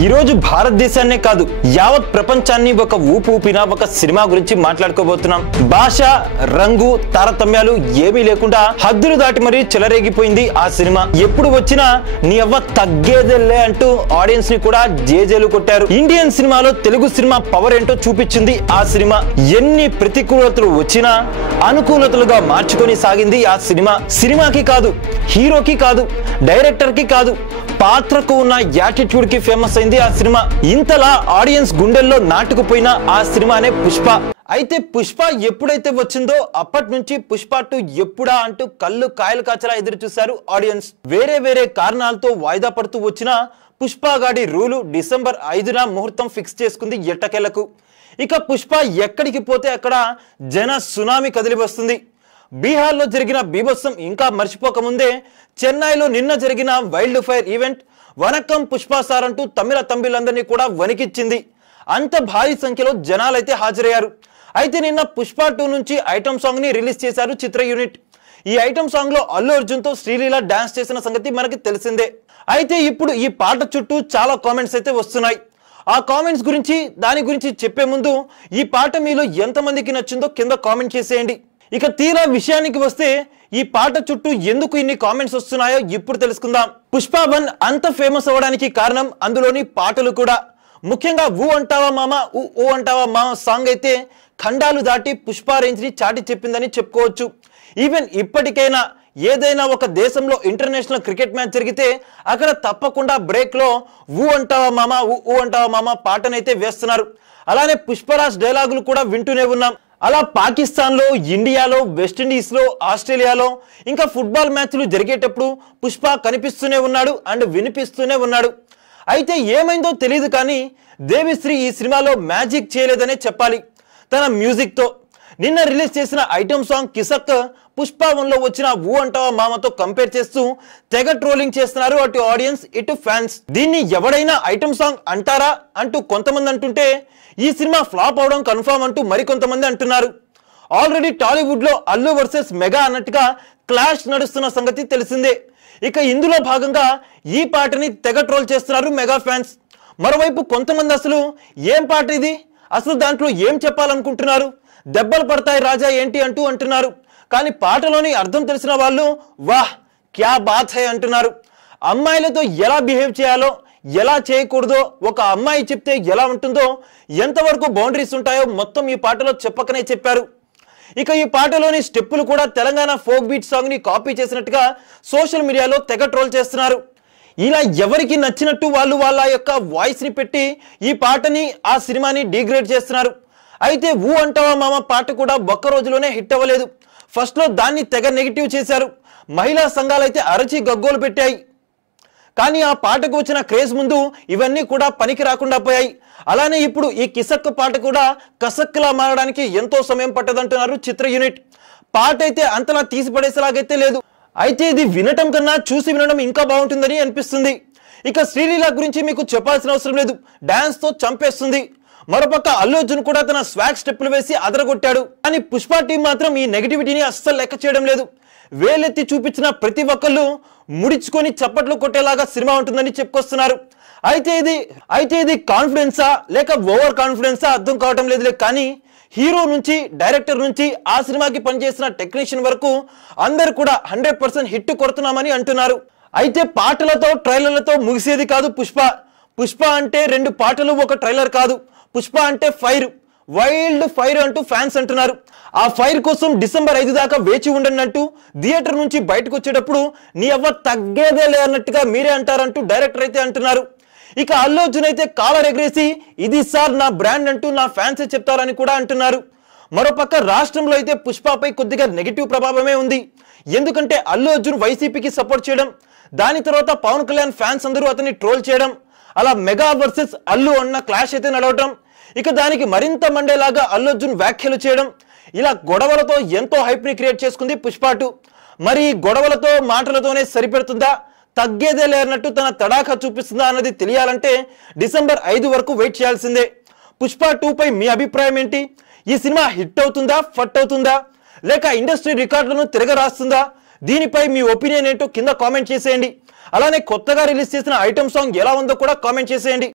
ఈ రోజు భారతదేశాన్నే కాదు యావత్ ప్రపంచాన్ని ఒక ఊపు ఊపిన ఒక సినిమా గురించి మాట్లాడుకోబోతున్నాం. భాష, రంగు, తారతమ్యాలు ఏమీ లేకుండా హద్దులు దాటి మరీ చెలరేగిపోయింది ఆ సినిమా. ఎప్పుడు వచ్చినా నీ అవ్వ తగ్గేదేలే అంటూ ఆడియన్స్ ని కూడా జేజేలు కొట్టారు. ఇండియన్ సినిమాలో తెలుగు సినిమా పవర్ ఏంటో చూపించింది ఆ సినిమా. ఎన్ని ప్రతికూలతలు వచ్చినా అనుకూలతలుగా మార్చుకొని సాగింది ఆ సినిమా. సినిమాకి కాదు, హీరోకి కాదు, డైరెక్టర్ కి కాదు, పాత్రకు ఉన్న యాటిట్యూడ్ కి ఫేమస్ అయింది ఆ సినిమా. ఇంతలా ఆడియన్స్ గుండెల్లో నాటుకుపోయిన ఆ సినిమానే పుష్ప. అయితే పుష్ప ఎప్పుడైతే వచ్చిందో అప్పటి నుంచి పుష్ప 2 ఎప్పుడా అంటూ కళ్ళు కాయలు కాచలా ఎదురు చూశారు ఆడియన్స్. వేరే వేరే కారణాలతో వాయిదా పడుతూ వచ్చిన పుష్ప గాడి రూలు డిసెంబర్ 5న ముహూర్తం ఫిక్స్ చేసుకుంది ఎట్టకేలకు. ఇక పుష్ప ఎక్కడికి పోతే అక్కడ జన సునామీ కదిలి వస్తుంది. బీహార్లో జరిగిన బీభత్సం ఇంకా మర్చిపోకముందే చెన్నైలో నిన్న జరిగిన wild fire event vanakkam Pushpa sir అంటూ తమిళ తంబిలందరినీ కూడా వణికిచ్చింది. అంత భారీ సంఖ్యలో జనాలైతే హాజరయ్యారు. అయితే నిన్న పుష్ప 2 నుంచి ఐటమ్ సాంగ్ ని రిలీజ్ చేశారు చిత్ర యూనిట్. ఈ ఐటమ్ సాంగ్ లో అల్లు అర్జున్ తో శ్రీలీల డాన్స్ చేసిన సంగతి మనకి తెలిసిందే. అయితే ఇప్పుడు ఈ పాట చుట్టూ చాలా కామెంట్స్ అయితే వస్తున్నాయి. ఆ కామెంట్స్ గురించి దాని గురించి చెప్పే ముందు ఈ పాట మీలో ఎంతమందికి నచ్చిందో కింద కామెంట్ చేసేయండి. ఇక తీరా విషయానికి వస్తే ఈ పాట చుట్టూ ఎందుకు ఇన్ని కామెంట్స్ వస్తున్నాయో ఇప్పుడు తెలుసుకుందాం. పుష్ప 1 అంత ఫేమస్ అవ్వడానికి కారణం అందులోని పాటలు కూడా. ముఖ్యంగా ఊ అంటావా మామ, ఊ అంటావా మామ సాంగ్ అయితే ఖండాలు దాటి పుష్ప రేంజ్ ని చాటి చెప్పిందని చెప్పుకోవచ్చు. ఈవెన్ ఇప్పటికైనా ఏదైనా ఒక దేశంలో ఇంటర్నేషనల్ క్రికెట్ మ్యాచ్ జరిగితే అక్కడ తప్పకుండా బ్రేక్ లో ఊ అంటావా మామ, ఊ అంటావా మామ పాటనైతే వేస్తున్నారు. అలానే పుష్పరాజ్ డైలాగులు కూడా వింటూనే ఉన్నాం. అలా పాకిస్తాన్ లో, ఇండియాలో, వెస్టిండీస్ లో, ఆస్ట్రేలియాలో ఇంకా ఫుట్బాల్ మ్యాచ్లు జరిగేటప్పుడు పుష్ప కనిపిస్తూనే ఉన్నాడు అండ్ వినిపిస్తూనే ఉన్నాడు. అయితే ఏమైందో తెలియదు కానీ దేవిశ్రీ ఈ సినిమాలో మ్యాజిక్ చేయలేదనే చెప్పాలి తన మ్యూజిక్ తో. నిన్న రిలీజ్ చేసిన ఐటమ్ సాంగ్ కిసక్ పుష్ప 1లో వచ్చిన ఊ అంటావా మామతో కంపేర్ చేస్తూ తెగ ట్రోలింగ్ చేస్తున్నారు అటు ఆడియన్స్ ఇటు ఫ్యాన్స్. దీన్ని ఎవడైనా ఐటమ్ సాంగ్ అంటారా అంటూ కొంతమంది అంటుంటే ఈ సినిమా ఫ్లాప్ అవడం కన్ఫర్మ్ అంటూ మరికొంతమంది అంటున్నారు. ఆల్రెడీ టాలీవుడ్ లో అల్లు వర్సెస్ మెగా అన్నట్టుగా క్లాష్ నడుస్తున్న సంగతి తెలిసిందే. ఇక ఇందులో భాగంగా ఈ పాటని తెగ ట్రోల్ చేస్తున్నారు మెగా ఫ్యాన్స్. మరోవైపు కొంతమంది అసలు ఏం పాట ఇది, అసలు దాంట్లో ఏం చెప్పాలనుకుంటున్నారు, దెబ్బలు పడతాయి రాజా ఏంటి అంటూ అంటున్నారు. కానీ పాటలోని అర్థం తెలిసిన వాళ్ళు వాహ్ క్యా బాత్ హై అంటున్నారు. అమ్మాయిలతో ఎలా బిహేవ్ చేయాలో, ఎలా చేయకూడదో, ఒక అమ్మాయి చెప్తే ఎలా ఉంటుందో, ఎంతవరకు బౌండరీస్ ఉంటాయో మొత్తం ఈ పాటలో చెప్పకనే చెప్పారు. ఇక ఈ పాటలోని స్టెప్పులు కూడా తెలంగాణ ఫోక్ బీట్ సాంగ్ ని కాపీ చేసినట్టుగా సోషల్ మీడియాలో తెగ ట్రోల్ చేస్తున్నారు. ఇలా ఎవరికి నచ్చినట్టు వాళ్ళు వాళ్ళ యొక్క వాయిస్ ని పెట్టి ఈ పాటని, ఆ సినిమాని డిగ్రేడ్ చేస్తున్నారు. అయితే ఊ అంటావా మామ పాట కూడా ఒక్క రోజులోనే హిట్ అవ్వలేదు. ఫస్ట్ లో దాన్ని తెగ నెగిటివ్ చేశారు. మహిళా సంఘాలైతే అరచి గగ్గోలు పెట్టాయి. కానీ ఆ పాటకు వచ్చిన క్రేజ్ ముందు ఇవన్నీ కూడా పనికి రాకుండా పోయాయి. అలానే ఇప్పుడు ఈ కిసక్ పాట కూడా కసక్లా మారడానికి ఎంతో సమయం పట్టదంటున్నారు చిత్ర యూనిట్. పాట అయితే అంతలా తీసిపడేసేలాగైతే లేదు. అయితే ఇది వినటం కన్నా చూసి వినడం ఇంకా బాగుంటుందని అనిపిస్తుంది. ఇక శ్రీలీల గురించి మీకు చెప్పాల్సిన అవసరం లేదు, డాన్స్ తో చంపేస్తుంది. మరోపక్క అల్లు అర్జున్ కూడా తన స్వాగ్ స్టెప్పులు వేసి అదరగొట్టాడు. కానీ పుష్ప టీం మాత్రం ఈ నెగిటివిటీని అస్సలు లెక్క చేయడం లేదు. వేలెత్తి చూపించిన ప్రతి ఒక్కళ్ళు ముడిచుకొని చప్పట్లు కొట్టేలాగా సినిమా ఉంటుందని చెప్పుకొస్తున్నారు. అయితే ఇది కాన్ఫిడెన్సా లేక ఓవర్ కాన్ఫిడెన్సా అర్థం కావటం లేదు. కానీ హీరో నుంచి, డైరెక్టర్ నుంచి ఆ సినిమాకి పనిచేసిన టెక్నీషియన్ వరకు అందరు కూడా 100% హిట్ కొడుతున్నామని అంటున్నారు. అయితే పాటలతో, ట్రైలర్లతో ముగిసేది కాదు పుష్ప. పుష్ప అంటే 2 పాటలు, ఒక ట్రైలర్ కాదు. పుష్ప అంటే ఫైర్, వైల్డ్ ఫైర్ అంటూ ఫ్యాన్స్ అంటున్నారు. ఆ ఫైర్ కోసం డిసెంబర్ 5 దాకా వేచి ఉండండి అంటూ థియేటర్ నుంచి బయటకు వచ్చేటప్పుడు నీ అవ్వ తగ్గేదే లే అన్నట్టుగా మీరే అంటారంటూ డైరెక్టర్ అయితే అంటున్నారు. ఇక అల్లు అర్జున్ అయితే కాలర్ ఎగరేసి ఇది సార్ నా బ్రాండ్ అంటూ నా ఫ్యాన్స్ చెప్తారని కూడా అంటున్నారు. మరోపక్క రాష్ట్రంలో అయితే పుష్పపై కొద్దిగా నెగిటివ్ ప్రభావమే ఉంది. ఎందుకంటే అల్లు అర్జున్ వైసీపీకి సపోర్ట్ చేయడం, దాని తర్వాత పవన్ కళ్యాణ్ ఫ్యాన్స్ అందరూ అతన్ని ట్రోల్ చేయడం, అలా మెగా వర్సెస్ అల్లు అన్న క్లాష్ అయితే నడవటం, ఇక దానికి మరింత మండేలాగా అల్లు అర్జున్ వ్యాఖ్యలు చేయడం, ఇలా గొడవలతో ఎంతో హైప్ ని క్రియేట్ చేసుకుంది పుష్ప 2. మరి గొడవలతో, మాటలతోనే సరిపెడుతుందా, తగ్గేదే లేనట్టు తన తడాఖా చూపిస్తుందా అన్నది తెలియాలంటే డిసెంబర్ 5 వరకు వెయిట్ చేయాల్సిందే. పుష్ప 2 పై మీ అభిప్రాయం ఏంటి? ఈ సినిమా హిట్ అవుతుందా, ఫట్ అవుతుందా, లేక ఇండస్ట్రీ రికార్డులను తిరగరాస్తుందా? దీనిపై మీ ఒపీనియన్ ఏంటో కింద కామెంట్ చేసేయండి. అలానే కొత్తగా రిలీజ్ చేసిన ఐటమ్ సాంగ్ ఎలా ఉందో కూడా కామెంట్ చేసేయండి.